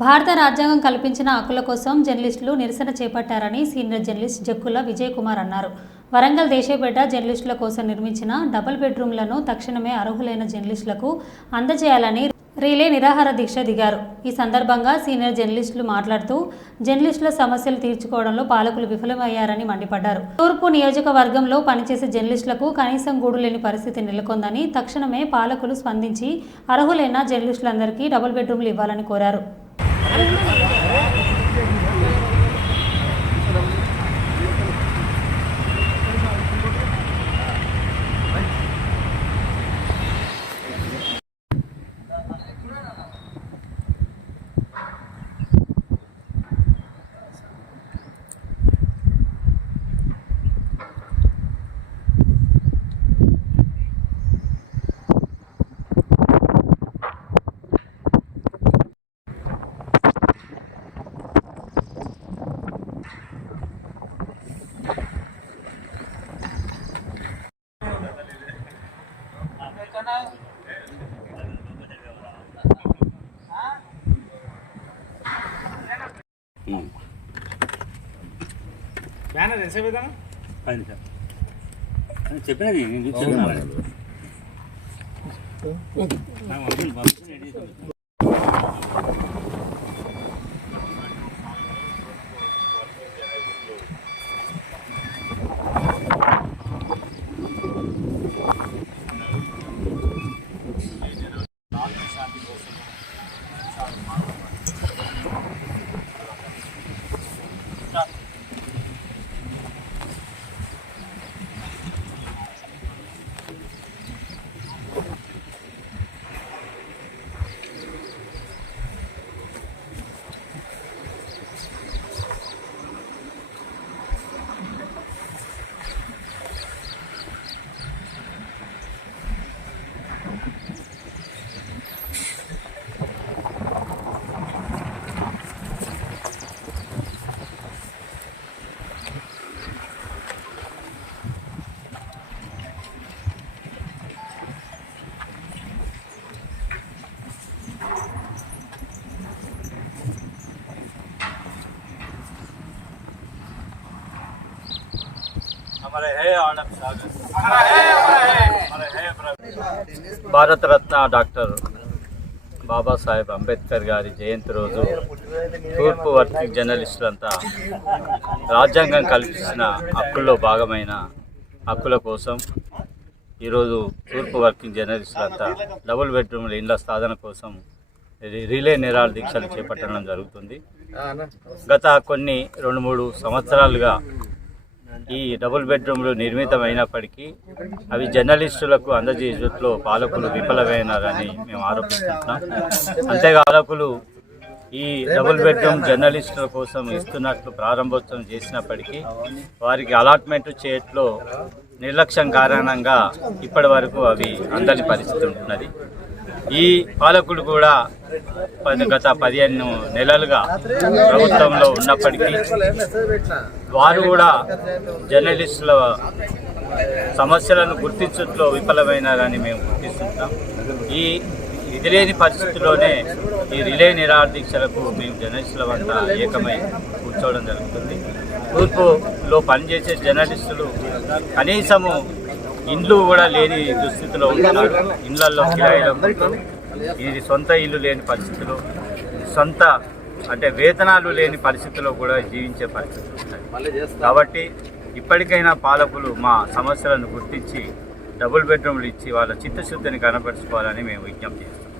భారత రాజ్యాంగం కల్పించిన హక్కుల కోసం జర్నలిస్టులు నిరసన చేపట్టారని సీనియర్ జర్నలిస్ట్ జక్కుల విజయ్ కుమార్ అన్నారు. వరంగల్ దేశేపేట జర్నలిస్టుల కోసం నిర్మించిన డబుల్ బెడ్రూమ్లను తక్షణమే అర్హులైన జర్నలిస్టులకు అందజేయాలని రిలే నిరాహార దీక్ష దిగారు. ఈ సందర్భంగా సీనియర్ జర్నలిస్టులు మాట్లాడుతూ జర్నలిస్టుల సమస్యలు తీర్చుకోవడంలో పాలకులు విఫలమయ్యారని మండిపడ్డారు. తూర్పు నియోజకవర్గంలో పనిచేసే జర్నలిస్టులకు కనీసం గూడు లేని పరిస్థితి నెలకొందని, తక్షణమే పాలకులు స్పందించి అర్హులైన జర్నలిస్టులందరికీ డబుల్ బెడ్రూమ్లు ఇవ్వాలని కోరారు. బ్యానర్ ఎంత విధానం చెప్పినది భారత రత్న డాక్టర్ బాబాసాహెబ్ అంబేద్కర్ గారి జయంతి రోజు తూర్పు వర్కింగ్ జర్నలిస్టులంతా రాజ్యాంగం కల్పించిన హక్కుల్లో భాగమైన హక్కుల కోసం ఈరోజు తూర్పు వర్కింగ్ జర్నలిస్టులంతా డబుల్ బెడ్రూమ్ల ఇండ్ల సాధన కోసం రిలే నిరాహార దీక్షలు చేపట్టడం జరుగుతుంది. గత కొన్ని 2-3 సంవత్సరాలుగా ఈ డబుల్ బెడ్రూమ్లు నిర్మితమైనప్పటికీ అవి జర్నలిస్టులకు అందజేయట్లో పాలకులు విఫలమైనారని మేము ఆరోపిస్తున్నాం. అంతేగా పాలకులు ఈ డబుల్ బెడ్రూమ్ జర్నలిస్టుల కోసం ఇస్తున్నట్లు ప్రారంభోత్సవం చేసినప్పటికీ వారికి అలాట్మెంట్ చేయట్లో నిర్లక్ష్యం కారణంగా ఇప్పటి వరకు అవి అందని పరిస్థితి ఉంటున్నది. ఈ పాలకులు కూడా గత 15 నెలలుగా ప్రభుత్వంలో ఉన్నప్పటికీ వారు కూడా జర్నలిస్టుల సమస్యలను గుర్తించడంలో విఫలమైనారని మేము గుర్తిస్తున్నాం. ఈ ఇది లేని పరిస్థితుల్లోనే ఈ రిలే నిరాహార దీక్షలకు మేము జర్నలిస్టుల వద్ద ఏకమై కూర్చోవడం జరుగుతుంది. తూర్పులో పనిచేసే జర్నలిస్టులు కనీసము ఇండ్లు కూడా లేని దుస్థితిలో ఉంటున్నారు. ఇళ్లలో కిరాయిలకు ఇది సొంత ఇల్లు లేని పరిస్థితులు, సొంత అంటే వేతనాలు లేని పరిస్థితుల్లో కూడా జీవించే పరిస్థితులు ఉన్నాయి. కాబట్టి ఇప్పటికైనా పాలకులు మా సమస్యలను గుర్తించి డబుల్ బెడ్రూమ్లు ఇచ్చి వాళ్ళ చిత్తశుద్ధిని కనపరుచుకోవాలని మేము విజ్ఞప్తి చేస్తాం.